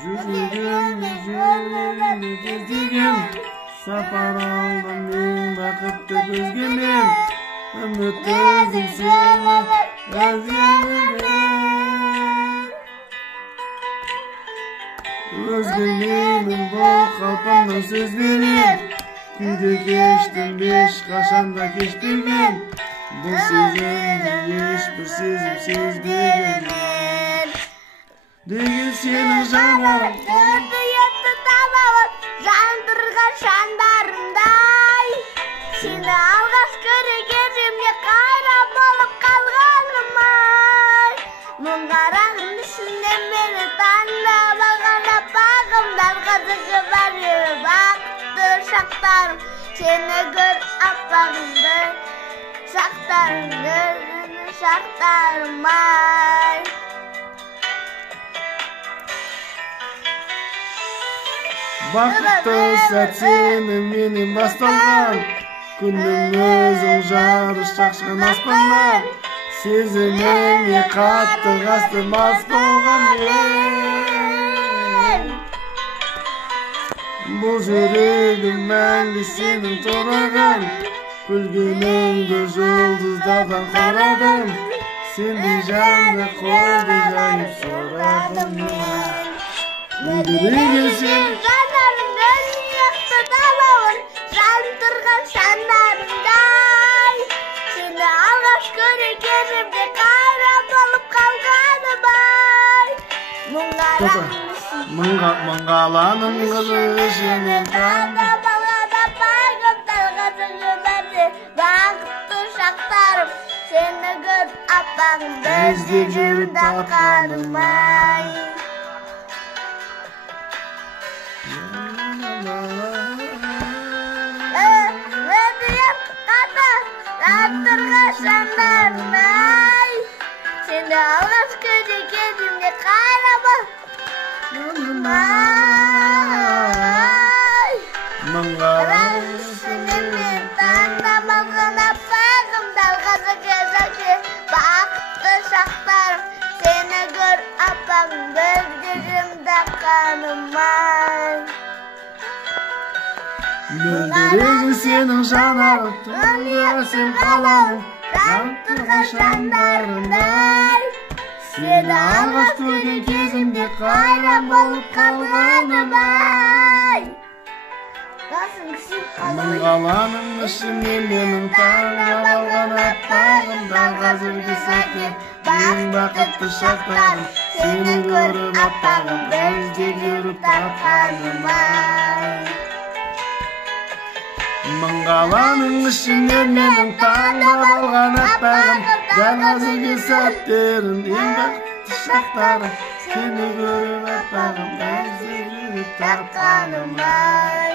Жүрегім кездеген сапар алдым мен бақытты көзгемен үміт өзің сені өзгермеймін бұл қалпымнан сөзбенен күйде кештім ешқашанда кешпеген бұл сезімді ешбір сезім сезбеген деген сенің жанарың Дүниетті табалап жандырған шаңдарындай сені алғаш көргенімде қайра болып қалғаным-ай мұңарағым ішінде мені таңдап алған аппағымдан қазіргі бәрі бақытты шақтарым сені көр аппағымды шақтарым-ай бақытты сәт сені менен басталған күннің өзің жарық шашқан аспаннан сезіміңе қатты қасты мас болған мен бұл жүрегім мәңгі сенің тораған күлгеніңді жұлдыздардан қарадым сендей жанды қолды жайып сұрадым Неге сен жанарың дүниетті табалап жандырған шаңдарындай сені алғаш көргенімде қайра болып қалғаным-ай мұңғаланым қызы ішінен таңдап алған аппағымдан қазіргі бәрі бақытты шақтарым сені көріп аппағымды іздеп жүріп тапқаным-ай жандырған шаңдарындай сені алғаш көргенімде қайра болғаным-ай мұңарағым ішінде мен таңдап алған аппағымдан қазіргі бақытты шақтарым сені көріп аппағымды іздеп тапқаным-ай мөлдіреген сенің жанарың түнде сен қаланың жандырған шаңдарындай сені алғаш көрген кезімде қайран болып қалғаным-ай мұңғаланың ішінен менің таңдап алған аппағымдан қазіргі сәтте ең бақытты шақтарым сені көріп аппағымды іздеп жүріп тапқаным-ай мұңғаланың ішінен менің таңдап алған аппағым дәл қазіргі сәттерін ең бақытты шақтарым сені көріп аппағым іздеп жүріп тапқаным-ай